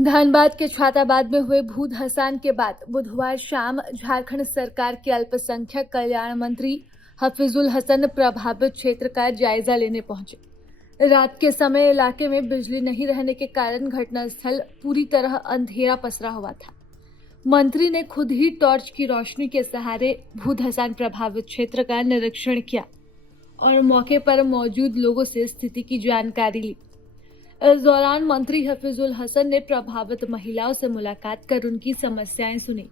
धनबाद के छाताबाद में हुए भूधंसान के बाद बुधवार शाम झारखंड सरकार के अल्पसंख्यक कल्याण मंत्री हफीजुल हसन प्रभावित क्षेत्र का जायजा लेने पहुंचे। रात के समय इलाके में बिजली नहीं रहने के कारण घटनास्थल पूरी तरह अंधेरा पसरा हुआ था। मंत्री ने खुद ही टॉर्च की रोशनी के सहारे भूधंसान प्रभावित क्षेत्र का निरीक्षण किया और मौके पर मौजूद लोगों से स्थिति की जानकारी ली। इस दौरान मंत्री हफीजुल हसन ने प्रभावित महिलाओं से मुलाकात कर उनकी समस्याएं सुनी।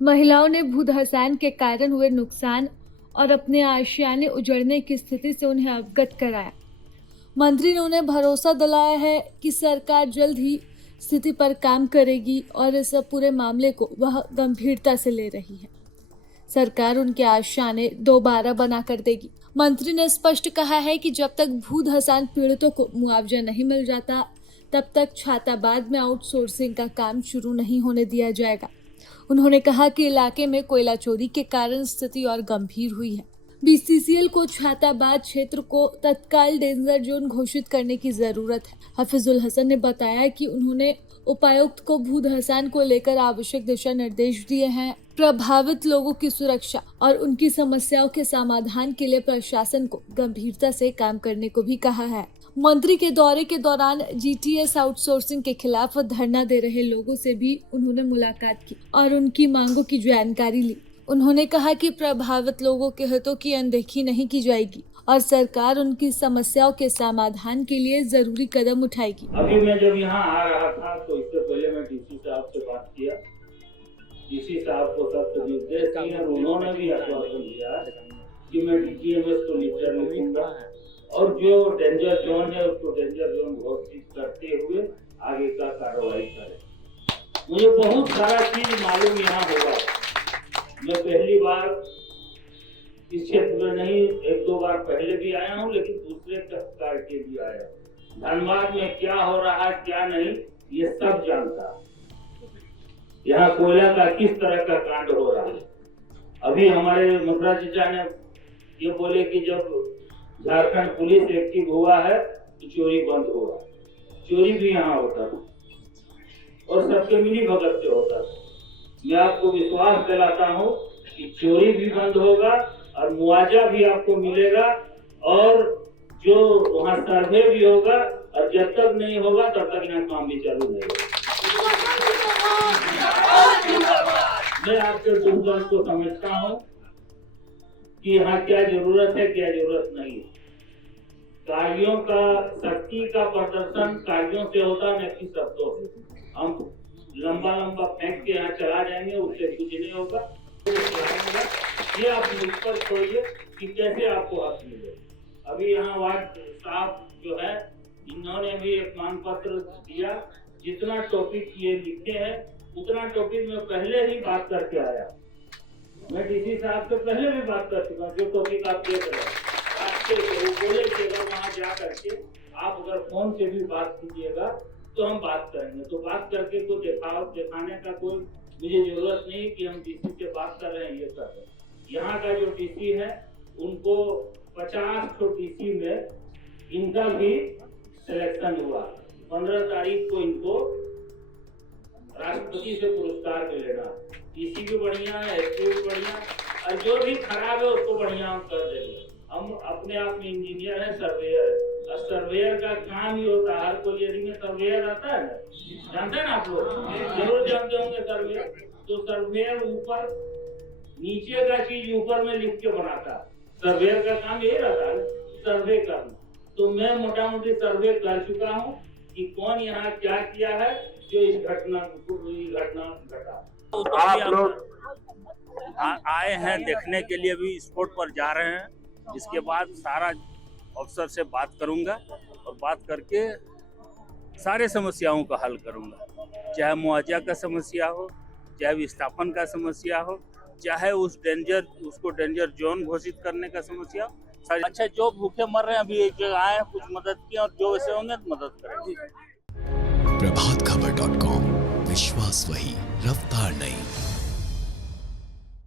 महिलाओं ने भूधंसान के कारण हुए नुकसान और अपने आशियाने उजड़ने की स्थिति से उन्हें अवगत कराया। मंत्री ने उन्हें भरोसा दिलाया है कि सरकार जल्द ही स्थिति पर काम करेगी और इस पूरे मामले को वह गंभीरता से ले रही है। सरकार उनके आशियाने दोबारा बना कर देगी। मंत्री ने स्पष्ट कहा है कि जब तक भूधंसान पीड़ितों को मुआवजा नहीं मिल जाता तब तक छाताबाद में आउटसोर्सिंग का काम शुरू नहीं होने दिया जाएगा। उन्होंने कहा कि इलाके में कोयला चोरी के कारण स्थिति और गंभीर हुई है। बीसीसीएल को छाताबाद क्षेत्र को तत्काल डेंजर जोन घोषित करने की जरूरत है। हफीजुल हसन ने बताया कि उन्होंने उपायुक्त को भूधंसान को लेकर आवश्यक दिशा निर्देश दिए हैं। प्रभावित लोगों की सुरक्षा और उनकी समस्याओं के समाधान के लिए प्रशासन को गंभीरता से काम करने को भी कहा है। मंत्री के दौरे के दौरान जीटीएस आउटसोर्सिंग के खिलाफ धरना दे रहे लोगों से भी उन्होंने मुलाकात की और उनकी मांगों की जानकारी ली। उन्होंने कहा कि प्रभावित लोगों के हितों की अनदेखी नहीं की जाएगी और सरकार उनकी समस्याओं के समाधान के लिए जरूरी कदम उठाएगी। अभी मैं जब यहाँ आ रहा था तो इससे पहले मैं डीसी साहब से बात किया। डीसी साहब को सख्त निर्देश दिए और उन्होंने भी आश्वासन दिया कि मैं डीटीएमएस को लेटर लिखूंगा और जो डेंजर जोन है उसको डेंजर जोन घोषित करते हुए आगे का कार्रवाई करें। मुझे बहुत सारा चीज मालूम यहाँ होगा। मैं पहली बार इस क्षेत्र में नहीं, एक दो बार पहले भी आया हूँ, लेकिन दूसरे कार्य के भी आया। धनबाद में क्या हो रहा है क्या नहीं ये सब जानता। यहाँ कोयला का किस तरह का कांड हो रहा है। अभी हमारे मुखरा चाचा ने ये बोले कि जब झारखंड पुलिस एक्टिव हुआ है तो चोरी बंद होगा। चोरी भी यहाँ होता है और सबके मिली भगत से होता है। मैं आपको विश्वास दिलाता हूँ कि चोरी भी बंद होगा और मुआवजा भी आपको मिलेगा और जो वहाँ सर्वे भी होगा और जब तक नहीं होगा तब तक यहाँ काम भी चालू नहीं होगा। मैं आपके दुर्दर्द को समझता हूँ कि यहाँ क्या जरूरत है क्या जरूरत नहीं है। कार्यों का शक्ति का प्रदर्शन कार्यों से होता न कि शब्दों से। हम लंबा लंबा फेंक के यहाँ चला जाएंगे उससे कुछ नहीं होगा। ये आप मुझ पर छोड़िए कि कैसे आपको हक मिले। अभी यहाँ वार्ड साहब जो है इन्होंने भी एक मांग पत्र दिया। जितना टॉपिक ये लिखे हैं उतना टॉपिक में पहले ही बात करके आया। मैं डीसी साहब से पहले भी बात कर चुका। जो टॉपिक आप देख रहे हैं वो बोले कि अगर वहाँ जा करके आप अगर फोन से भी बात कीजिएगा तो हम बात करेंगे। तो बात करके को दिखाने का कोई मुझे जरूरत नहीं कि हम डीसी से बात कर रहे हैं। ये कर रहे हैं। यहाँ का जो डीसी है उनको 50 ठो डीसी में इनका भी सिलेक्शन हुआ। 15 तारीख को इनको राष्ट्रपति से पुरस्कार मिलेगा। डीसी भी बढ़िया है, एसपी भी बढ़िया, और जो भी खराब है उसको बढ़िया हम कर देंगे। हम अपने आप में इंजीनियर है, सर्वेयर है। सर्वेयर का काम ही होता है। हर कोलियरी में सर्वेयर आता है ना, जानते हैं ना आप लोग, जरूर जानते होंगे सर्वेयर। तो सर्वेयर ऊपर नीचे का चीज ऊपर में लिख के बनाता है। सर्वेयर का काम यही रहता है, सर्वे करना। तो मैं मोटा मोटी सर्वे कर चुका हूँ कि कौन यहाँ क्या किया है जो इस घटना घटा। आप लोग आए हैं देखने के लिए, भी स्पॉट पर जा रहे हैं। इसके बाद सारा अफसर से बात करूंगा और बात करके सारे समस्याओं का हल करूंगा। चाहे मुआवजा का समस्या हो, चाहे विस्थापन का समस्या हो, चाहे उसको डेंजर जोन घोषित करने का समस्या हो। अच्छा, जो भूखे मर रहे हैं अभी एक जगह आए, कुछ मदद की और जो वैसे होंगे तो मदद करेंगे। प्रभातखबर.com, विश्वास वही, रफ्तार नहीं।